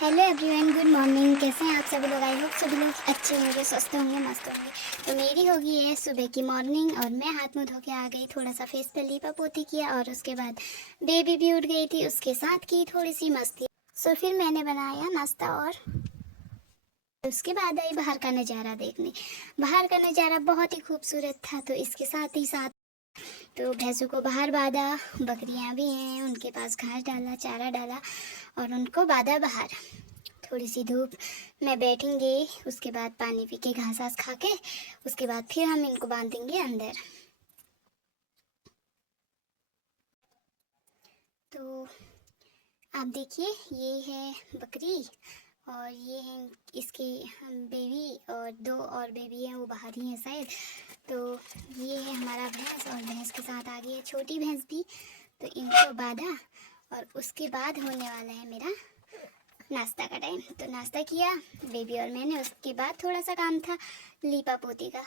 Hello everyone, good morning. कैसे हैं आप सभी लोग? आई होप सभी लोग अच्छे होंगे, स्वस्थ होंगे, मस्त होंगे। तो मेरी होगी है सुबह की मॉर्निंग और मैं हाथ मुंह धो के आ गई, थोड़ा सा फेस पे लीपा पोती किया और उसके बाद बेबी भी उठ गई थी, उसके साथ की थोड़ी सी मस्ती। सो फिर मैंने बनाया नाश्ता और उसके बाद आई बाहर का नज़ारा देखने। बाहर का नज़ारा बहुत ही खूबसूरत था, तो इसके साथ ही साथ तो भैंसों को बाहर बांधा, बकरियां भी हैं, उनके पास घास डाला, चारा डाला और उनको बांधा बाहर। थोड़ी सी धूप में बैठेंगे, उसके बाद पानी पी के घास वास खा के उसके बाद फिर हम इनको बांधेंगे अंदर। तो आप देखिए, ये है बकरी और ये हैं इसके बेबी और दो और बेबी हैं, वो बाहर ही हैं शायद। तो ये है हमारा भैंस और भैंस के साथ आ गई है छोटी भैंस भी। तो इनको बांधा और उसके बाद होने वाला है मेरा नाश्ता का टाइम। तो नाश्ता किया बेबी और मैंने, उसके बाद थोड़ा सा काम था लीपा पोती का।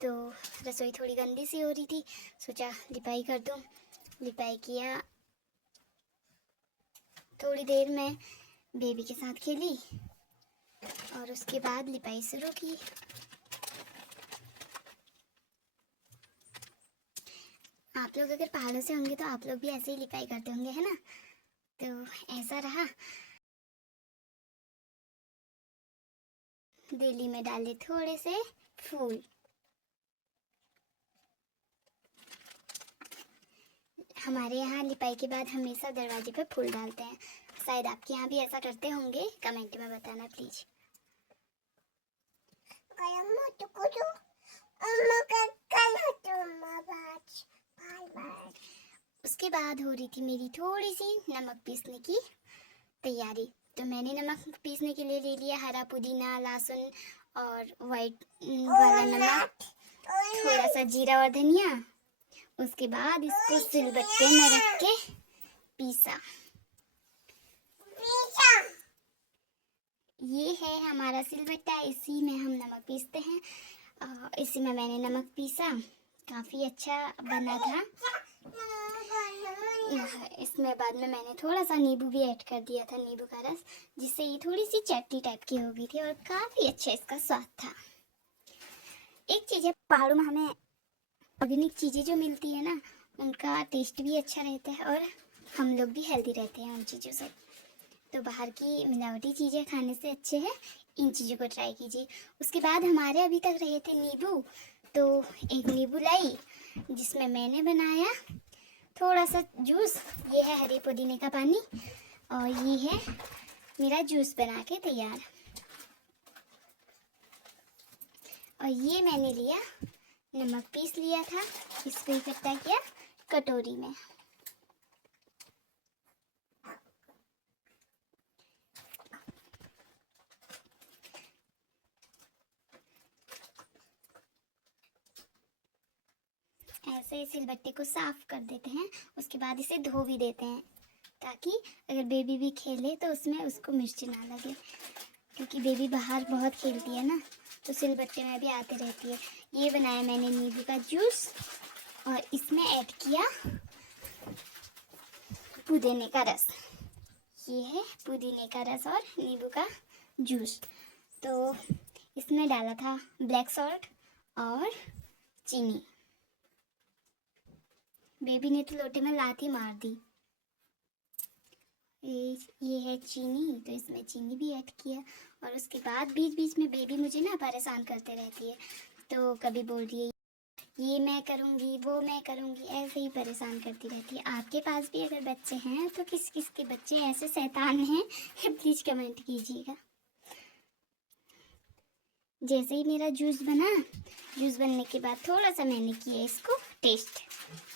तो रसोई थोड़ी गंदी सी हो रही थी, सोचा लिपाई कर दूँ। लिपाई किया, थोड़ी देर में बेबी के साथ खेली और उसके बाद लिपाई शुरू की। आप लोग अगर पहाड़ों से होंगे तो आप लोग भी ऐसे ही लिपाई करते होंगे, है ना? तो ऐसा रहा। डेली में डाले थोड़े से फूल। हमारे यहाँ लिपाई के बाद हमेशा दरवाजे पे फूल डालते हैं। शायद आपके यहाँ भी ऐसा करते होंगे, कमेंट में बताना प्लीज। उसके बाद हो रही थी मेरी थोड़ी सी नमक पीसने की तैयारी। तो मैंने नमक पीसने के लिए ले लिया हरा पुदीना, लहसुन और वाइट वाला नमक, थोड़ा सा जीरा और धनिया। उसके बाद इसको सिलबट्टे में रख के पीसा। ये है हमारा सिलबट्टा, इसी में हम नमक पीसते हैं। इसी में मैंने नमक पीसा, काफ़ी अच्छा बना था। इसमें बाद में मैंने थोड़ा सा नींबू भी ऐड कर दिया था, नींबू का रस, जिससे ये थोड़ी सी चटनी टाइप की हो गई थी और काफ़ी अच्छा इसका स्वाद था। एक चीज़ है, पहाड़ों में हमें ऑर्गेनिक चीज़ें जो मिलती है ना, उनका टेस्ट भी अच्छा रहता है और हम लोग भी हेल्दी रहते हैं उन चीज़ों से। तो बाहर की मिलावटी चीज़ें खाने से अच्छे है इन चीज़ों को ट्राई कीजिए। उसके बाद हमारे अभी तक रहे थे नींबू, तो एक नींबू लाई जिसमें मैंने बनाया थोड़ा सा जूस। ये है हरे पुदीने का पानी और ये है मेरा जूस बना के तैयार। और ये मैंने लिया, नमक पीस लिया था, इसको इकट्ठा किया कटोरी में। ऐसे ही सिलबट्टे को साफ कर देते हैं, उसके बाद इसे धो भी देते हैं ताकि अगर बेबी भी खेले तो उसमें उसको मिर्च ना लगे, क्योंकि बेबी बाहर बहुत खेलती है ना, तो सिलबट्टे में भी आते रहती है। ये बनाया मैंने नींबू का जूस और इसमें ऐड किया पुदीने का रस। ये है पुदीने का रस और नींबू का जूस। तो इसमें डाला था ब्लैक सॉल्ट और चीनी। बेबी ने तो लोटे में लात मार दी। ये है चीनी, तो इसमें चीनी भी ऐड किया। और उसके बाद बीच बीच में बेबी मुझे ना परेशान करते रहती है, तो कभी बोल रही है ये मैं करूँगी, वो मैं करूँगी, ऐसे ही परेशान करती रहती है। आपके पास भी अगर बच्चे हैं तो किस किस के बच्चे ऐसे शैतान हैं प्लीज़ कमेंट कीजिएगा। जैसे ही मेरा जूस बना, जूस बनने के बाद थोड़ा सा मैंने किया इसको टेस्ट,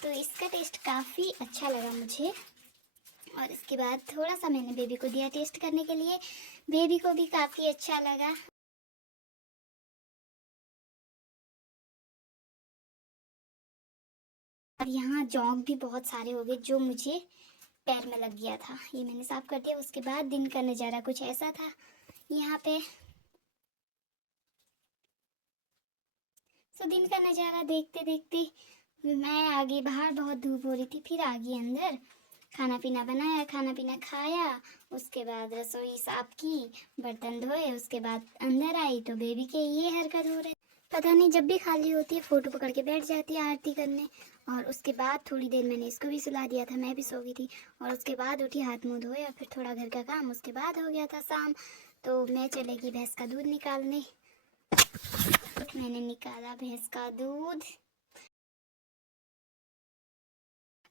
तो इसका टेस्ट काफ़ी अच्छा लगा मुझे। और इसके बाद थोड़ा सा मैंने बेबी को दिया टेस्ट करने के लिए, बेबी को भी काफ़ी अच्छा लगा। और यहाँ जौंक भी बहुत सारे हो गए जो मुझे पैर में लग गया था, ये मैंने साफ कर दिया। उसके बाद दिन का नज़ारा कुछ ऐसा था यहाँ पे। तो दिन का नज़ारा देखते देखते मैं आ गई बाहर, बहुत धूप हो रही थी, फिर आ गई अंदर। खाना पीना बनाया, खाना पीना खाया, उसके बाद रसोई साफ की, बर्तन धोए, उसके बाद अंदर आई तो बेबी के ये हरकत हो रहे। पता नहीं जब भी खाली होती है फ़ोटो पकड़ के बैठ जाती है आरती करने। और उसके बाद थोड़ी देर मैंने इसको भी सुला दिया था, मैं भी सो गई थी। और उसके बाद उठी, हाथ मुँह धोया, फिर थोड़ा घर का काम, उसके बाद हो गया था शाम। तो मैं चलेगी भैंस का दूध निकालने। मैंने निकाला भैंस का दूध।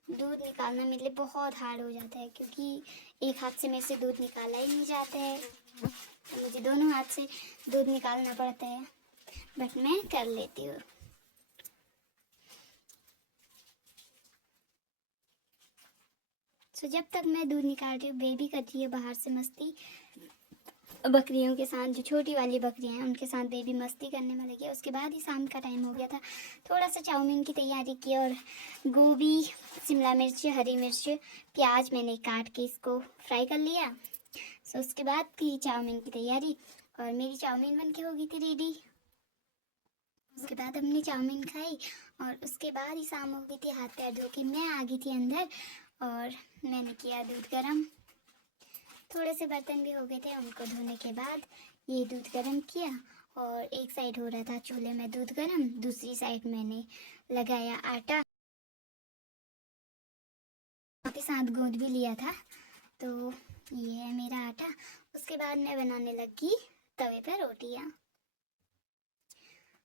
दूध निकालना मेरे लिए बहुत हार्ड हो जाता है, क्योंकि एक हाथ से मेरे से दूध निकाला ही नहीं जाता है, तो मुझे दोनों हाथ से दूध निकालना पड़ता है, बट मैं कर लेती हूँ। जब तक मैं दूध निकाल रही हूँ, बेबी कर रही है बाहर से मस्ती बकरियों के साथ। जो छोटी वाली बकरियां हैं उनके साथ बेबी मस्ती करने में लगी है। उसके बाद ही शाम का टाइम हो गया था। थोड़ा सा चाउमीन की तैयारी की, और गोभी, शिमला मिर्च, हरी मिर्च, प्याज मैंने काट के इसको फ्राई कर लिया। उसके बाद की चाउमीन की तैयारी, और मेरी चाउमीन बन के हो गई थी रेडी। उसके बाद हमने चाउमीन खाई, और उसके बाद ही शाम हो गई थी। हाथ पैर धो के मैं आ गई थी अंदर, और मैंने किया दूध गर्म। थोड़े से बर्तन भी हो गए थे, उनको धोने के बाद ये दूध गर्म किया। और एक साइड हो रहा था चूल्हे में दूध गर्म, दूसरी साइड मैंने लगाया आटा के साथ गूंद भी लिया था। तो ये है मेरा आटा। उसके बाद मैं बनाने लगी तवे पर रोटियाँ।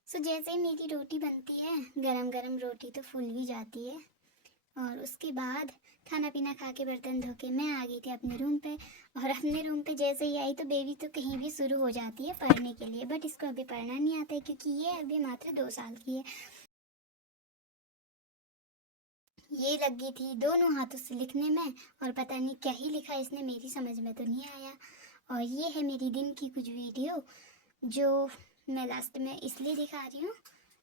जैसे ही मेरी रोटी बनती है, गरम गरम रोटी तो फूल भी जाती है। और उसके बाद खाना पीना खा के बर्तन धो के मैं आ गई थी अपने रूम पे। और अपने रूम पे जैसे ही आई तो बेबी तो कहीं भी शुरू हो जाती है पढ़ने के लिए, बट इसको अभी पढ़ना नहीं आता है, क्योंकि ये अभी मात्र 2 साल की है। ये लगी थी दोनों हाथों से लिखने में, और पता नहीं क्या ही लिखा इसने, मेरी समझ में तो नहीं आया। और ये है मेरी दिन की कुछ वीडियो, जो मैं लास्ट में इसलिए दिखा रही हूँ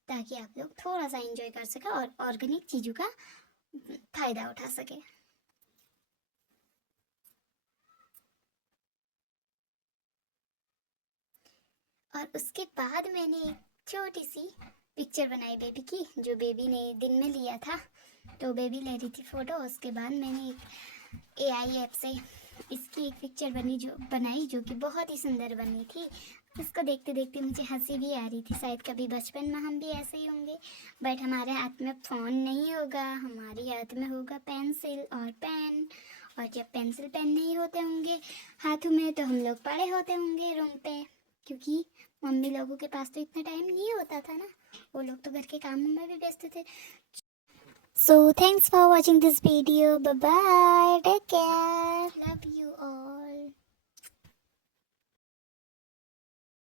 ताकि आप लोग थोड़ा सा एंजॉय कर सकें और ऑर्गेनिक चीज़ों का फ़ायदा उठा सकें। और उसके बाद मैंने एक छोटी सी पिक्चर बनाई बेबी की, जो बेबी ने दिन में लिया था। तो बेबी ले रही थी फ़ोटो। उसके बाद मैंने एक AI ऐप से इसकी एक पिक्चर बनाई जो कि बहुत ही सुंदर बनी थी। इसको देखते देखते मुझे हंसी भी आ रही थी। शायद कभी बचपन में हम भी ऐसे ही होंगे, बट हमारे हाथ में फ़ोन नहीं होगा, हमारे हाथ में होगा पेंसिल और पेन। और जब पेंसिल पेन नहीं होते होंगे हाथों में, तो हम लोग पड़े होते होंगे रूम पे, क्योंकि मम्मी लोगों के पास तो इतना टाइम नहीं होता था ना, वो लोग तो घर के कामों में भी व्यस्त थे। So thanks for watching this video. Bye bye. Take care. Love you all.